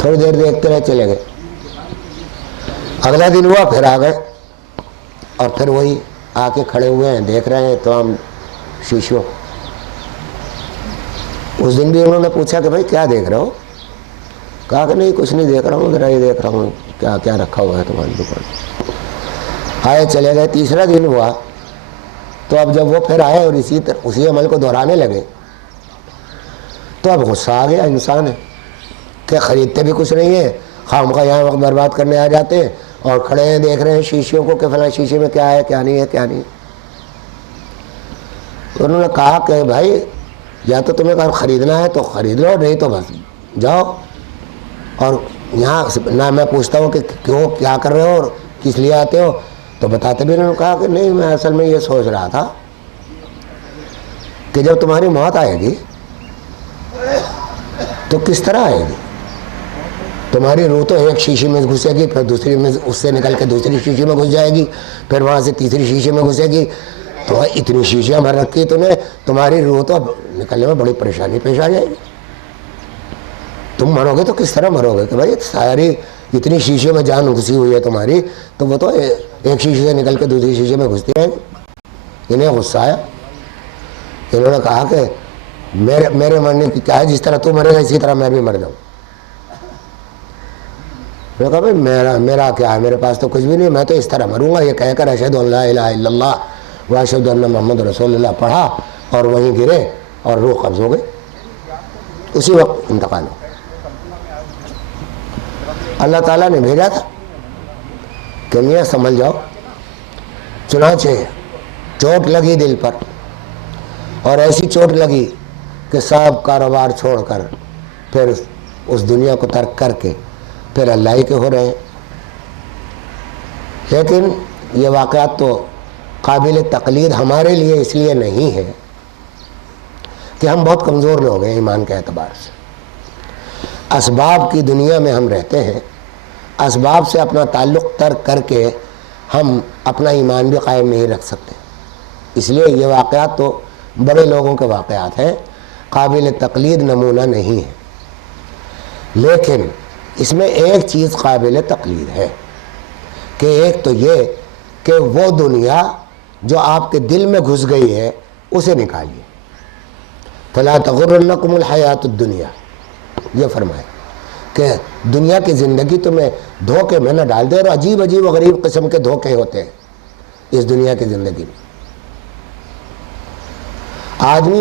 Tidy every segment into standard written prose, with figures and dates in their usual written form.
تھوڑی دیر دیکھتے رہے چلے گئے. اگلا دن ہوا پھر آ گئے اور پھر وہی آ کے کھڑے ہوئے ہیں, دیکھ رہے ہیں تو ہم شیشوں. اس دن بھی انہوں نے پوچھا کہ بھائی کیا دیکھ رہے ہو؟ کہا کہ نہیں کچھ نہیں دیکھ رہا ہوں, ذرا یہ دیکھ رہا ہوں کیا کیا رکھا ہوا ہے تمہاری دکان. آئے چلے گئے. تیسرا دن ہوا تو اب جب وہ پھر آئے اور اسی عمل کو دہرانے لگے تو اب غصہ آ گیا انسان ہے کہ خریدتے بھی کچھ نہیں ہے, خواہ یہاں وقت برباد کرنے آ جاتے ہیں اور کھڑے ہیں دیکھ رہے ہیں شیشیوں کو کہ فلاں شیشے میں کیا ہے کیا نہیں ہے کیا نہیں. تو انہوں نے کہا کہ بھائی یا تو تمہیں اگر خریدنا ہے تو خرید لو, نہیں تو بس جاؤ. اور یہاں نہ میں پوچھتا ہوں کہ کیوں کیا کر رہے ہو اور کس لیے آتے ہو تو بتاتے بھی. انہوں نے کہا کہ نہیں میں اصل میں یہ سوچ رہا تھا کہ جب تمہاری موت آئے گی تو کس طرح آئے گی. تمہاری روح تو ایک شیشے میں گھسے گی, پھر دوسری میں اس سے نکل کے دوسری شیشے میں گھس جائے گی, پھر وہاں سے تیسری شیشے میں گھسے گی. تو اتنی شیشیاں بھر رکھی تمہیں, تمہاری روح تو نکلنے میں بڑی پریشانی پیش آ جائے گی. تم مرو گے تو کس طرح مرو گے کہ بھائی ساری اتنی شیشے میں جان گھسی ہوئی ہے تمہاری, تو وہ تو ایک شیشے سے نکل کے دوسری شیشے میں گھستی رہیں گی. انہیں غصہ آیا. انہوں نے کہا کہ میرے مرنے کی کیا ہے, جس طرح تو مرے گا اسی طرح میں بھی مر جاؤں. میں نے کہا بھائی میرا کیا ہے, میرے پاس تو کچھ بھی نہیں, میں تو اس طرح مروں گا یہ کہہ کر اشہد ان لا الہ الا اللہ و اشہد ان محمد رسول اللہ پڑھا اور وہیں گرے اور روح قبض ہو گئی, اسی وقت انتقال ہو. اللہ تعالیٰ نے بھیجا تھا کہ میاں سنبھل جاؤ. چنانچہ چوٹ لگی دل پر, اور ایسی چوٹ لگی کہ سب کاروبار چھوڑ کر پھر اس دنیا کو ترک کر کے پھر اللہ ہی کے ہو رہے ہیں. لیکن یہ واقعات تو قابل تقلید ہمارے لیے اس لیے نہیں ہے کہ ہم بہت کمزور لوگ ہیں ایمان کے اعتبار سے. اسباب کی دنیا میں ہم رہتے ہیں, اسباب سے اپنا تعلق ترک کر کے ہم اپنا ایمان بھی قائم نہیں رکھ سکتے. اس لیے یہ واقعات تو بڑے لوگوں کے واقعات ہیں, قابل تقلید نمونہ نہیں ہے. لیکن اس میں ایک چیز قابل تقلید ہے کہ ایک تو یہ کہ وہ دنیا جو آپ کے دل میں گھس گئی ہے اسے نکالیے. فلا تغرنکم الحیات الدنیا, یہ فرمایا کہ دنیا کی زندگی تمہیں دھوکے میں نہ ڈال دے. اور عجیب عجیب و غریب قسم کے دھوکے ہوتے ہیں اس دنیا کی زندگی میں. آدمی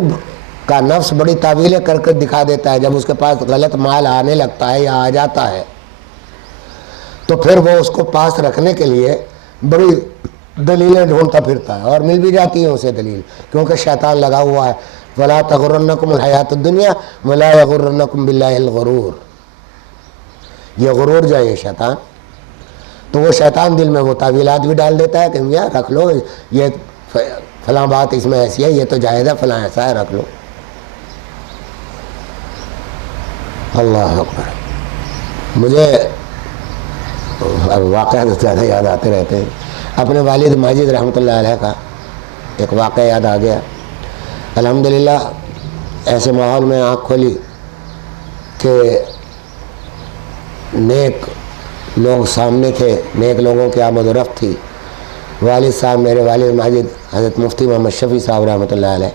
کا نفس بڑی تعویلیں کر کے دکھا دیتا ہے, جب اس کے پاس غلط مال آنے لگتا ہے یا آ جاتا ہے تو پھر وہ اس کو پاس رکھنے کے لیے بڑی دلیلیں ڈھونڈتا پھرتا ہے, اور مل بھی جاتی ہیں اسے دلیل, کیونکہ شیطان لگا ہوا ہے. وَلَا تَغُرَّنَّكُمُ الْحَيَاةُ الدُّنْيَا وَلَا يَغُرَّنَّكُمْ بِاللَّهِ الْغُرُورُ. یہ غرور جو ہے یہ شیطان, تو وہ شیطان دل میں وہ تعویلات بھی ڈال دیتا ہے کہ یار رکھ لو, یہ فلاں بات اس میں ایسی ہے, یہ تو جائز ہے, فلاں ایسا ہے, رکھ لو. اللہ اکبر. مجھے واقعات زیادہ یاد آتے رہتے ہیں. اپنے والد ماجد رحمۃ اللہ علیہ کا ایک واقعہ یاد آ گیا. الحمدللہ ایسے ماحول میں آنکھ کھولی کہ نیک لوگ سامنے تھے, نیک لوگوں کی آمد و رفت تھی. والد صاحب میرے والد ماجد حضرت مفتی محمد شفیع صاحب رحمۃ اللہ علیہ,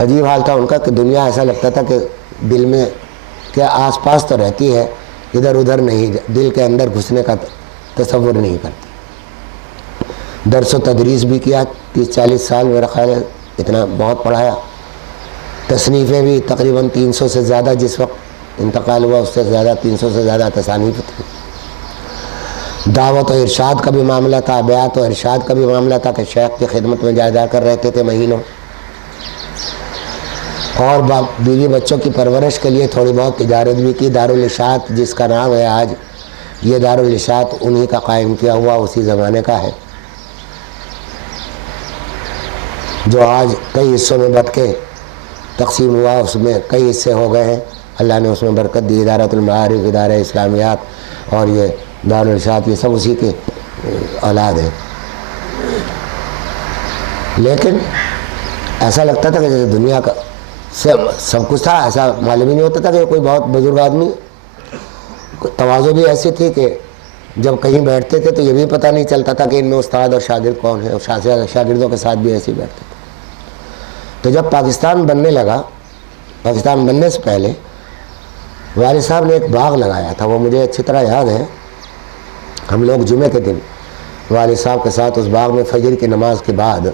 عجیب حال تھا ان کا کہ دنیا ایسا لگتا تھا کہ دل میں کہ آس پاس تو رہتی ہے, ادھر ادھر نہیں, دل کے اندر گھسنے کا تصور نہیں کرتی. درس و تدریس بھی کیا 30-40 سال, میرا خیال ہے اتنا بہت پڑھایا. تصنیفیں بھی تقریباً 300 سے زیادہ, جس وقت انتقال ہوا اس سے زیادہ 300 سے زیادہ تصانیف تھی. دعوت و ارشاد کا بھی معاملہ تھا, بیعت و ارشاد کا بھی معاملہ تھا کہ شیخ کی خدمت میں جا کر رہتے تھے مہینوں, اور بیوی بچوں کی پرورش کے لیے تھوڑی بہت تجارت بھی کی. دارالاشاعت جس کا نام ہے آج, یہ دارالاشاعت انہی کا قائم کیا ہوا اسی زمانے کا ہے, جو آج کئی حصوں میں بٹ کے تقسیم ہوا, اس میں کئی حصے ہو گئے ہیں. اللہ نے اس میں برکت دی. ادارۃ المعارف, ادارہ اسلامیات اور یہ دارالاشاعت, یہ سب اسی کے اولاد ہیں. لیکن ایسا لگتا تھا کہ جیسے دنیا کا سب کچھ تھا، ایسا معلوم ہی نہیں ہوتا تھا کہ کوئی بہت بزرگ آدمی. تواضع بھی ایسی تھی کہ جب کہیں بیٹھتے تھے تو یہ بھی پتہ نہیں چلتا تھا کہ ان میں استاد اور شاگرد کون ہے، اور شاگردوں کے ساتھ بھی ایسے ہی بیٹھتے تھے. تو جب پاکستان بننے لگا، پاکستان بننے سے پہلے والد صاحب نے ایک باغ لگایا تھا، وہ مجھے اچھی طرح یاد ہے. ہم لوگ جمعے کے دن والد صاحب کے ساتھ اس باغ میں فجر کی نماز کے بعد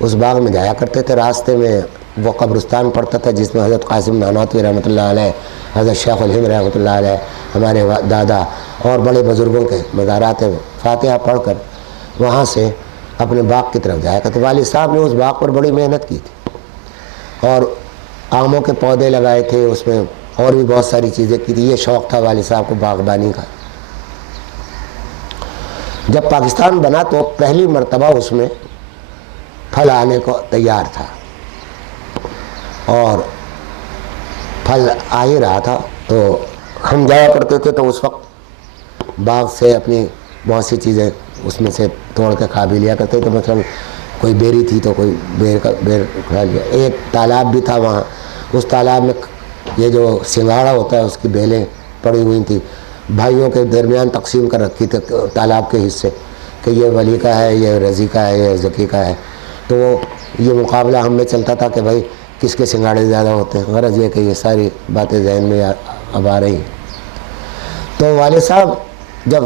اس باغ میں جایا کرتے تھے. راستے میں وہ قبرستان پڑتا تھا جس میں حضرت قاسم نانوتوی رحمۃ اللہ علیہ، حضرت شیخ الہند رحمۃ اللہ علیہ، ہمارے دادا اور بڑے بزرگوں کے مزارات فاتحہ پڑھ کر وہاں سے اپنے باغ کی طرف جایا کرتے. والد صاحب نے اس باغ پر بڑی محنت کی تھی اور آموں کے پودے لگائے تھے، اس میں اور بھی بہت ساری چیزیں کی تھی. یہ شوق تھا والد صاحب کو باغبانی کا. جب پاکستان بنا تو پہلی مرتبہ اس میں پھل آنے کو تیار تھا اور پھل آ ہی رہا تھا. تو ہم جایا کرتے تھے تو اس وقت باغ سے اپنی بہت سی چیزیں اس میں سے توڑ کے کھا بھی لیا کرتے. تو مثلا کوئی بیری تھی تو کوئی بیر کھا لیا. ایک تالاب بھی تھا وہاں، اس تالاب میں یہ جو سنگھاڑا ہوتا ہے اس کی بیلیں پڑی ہوئی تھیں. بھائیوں کے درمیان تقسیم کر رکھی تھی تالاب کے حصے کہ یہ ولی کا ہے، یہ رضی کا ہے، یہ ذکی کا ہے. تو وہ یہ مقابلہ ہم میں چلتا تھا کہ بھائی کس کے سنگھاڑے زیادہ ہوتے ہیں. غرض یہ کہ یہ ساری باتیں ذہن میں اب آ رہی ہیں. تو والد صاحب جب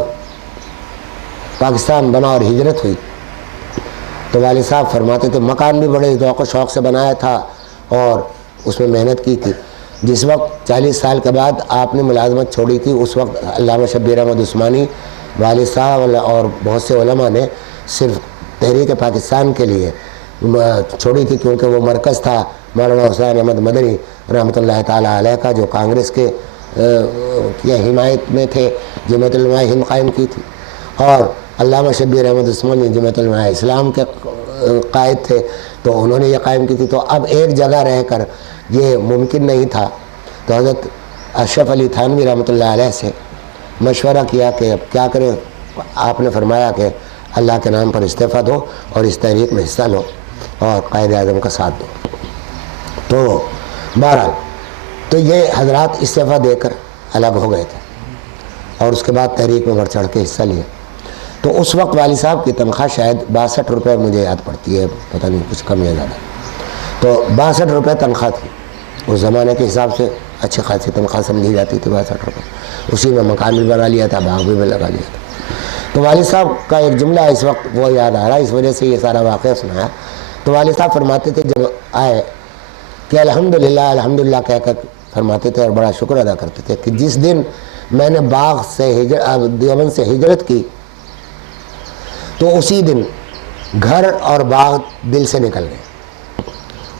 پاکستان بنا اور ہجرت ہوئی تو والد صاحب فرماتے تھے مکان بھی بڑے ذوق و شوق سے بنایا تھا اور اس میں محنت کی تھی. جس وقت 40 سال کے بعد آپ نے ملازمت چھوڑی تھی اس وقت علامہ شبیر احمد عثمانی والد صاحب اور بہت سے علماء نے صرف تحریک پاکستان کے لیے چھوڑی تھی، کیونکہ وہ مرکز تھا مولانا حسین احمد مدنی رحمۃ اللہ تعالیٰ علیہ کا، جو کانگریس کے حمایت میں تھے. جمعیت علماء ہند قائم کی تھی اور علامہ شبیر احمد عثمانی جمعیت علماء اسلام کے قائد تھے، تو انہوں نے یہ قائم کی تھی. تو اب ایک جگہ رہ کر یہ ممکن نہیں تھا. تو حضرت اشرف علی تھانوی رحمۃ اللہ علیہ سے مشورہ کیا کہ اب کیا کریں. آپ نے فرمایا کہ اللہ کے نام پر استعفیٰ دو اور اس تحریک میں حصہ لو اور قائد اعظم کا ساتھ دو. تو بہرحال تو یہ حضرات استعفیٰ دے کر الگ ہو گئے تھے اور اس کے بعد تحریک میں بڑھ چڑھ کے حصہ لیا. تو اس وقت والد صاحب کی تنخواہ شاید 62 روپے مجھے یاد پڑتی ہے، پتہ نہیں کچھ کم یا زیادہ. تو 62 روپے تنخواہ تھی. اس زمانے کے حساب سے اچھی خاصی تنخواہ سمجھی جاتی تھی 62 روپے. اسی میں مکان بھی بنا لیا تھا، باغ بھی لگا لیا تھا. تو والد صاحب کا ایک جملہ اس وقت وہ یاد آ رہا ہے، اس وجہ سے یہ سارا واقعہ سنایا. تو والد صاحب فرماتے تھے جب آئے کہ الحمدللہ الحمدللہ کہہ کر فرماتے تھے اور بڑا شکر ادا کرتے تھے کہ جس دن میں نے باغ سے دیوبند سے ہجرت کی تو اسی دن گھر اور باغ دل سے نکل گئے.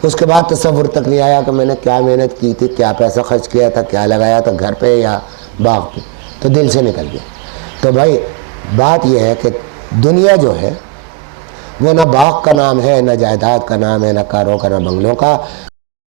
اس کے بعد تصور تک نہیں آیا کہ میں نے کیا محنت کی تھی، کیا پیسہ خرچ کیا تھا، کیا لگایا تھا گھر پہ یا باغ پہ، تو دل سے نکل گیا. تو بھائی بات یہ ہے کہ دنیا جو ہے وہ نہ باغ کا نام ہے، نہ جائیداد کا نام ہے، نہ کاروں کا، نہ بنگلوں کا.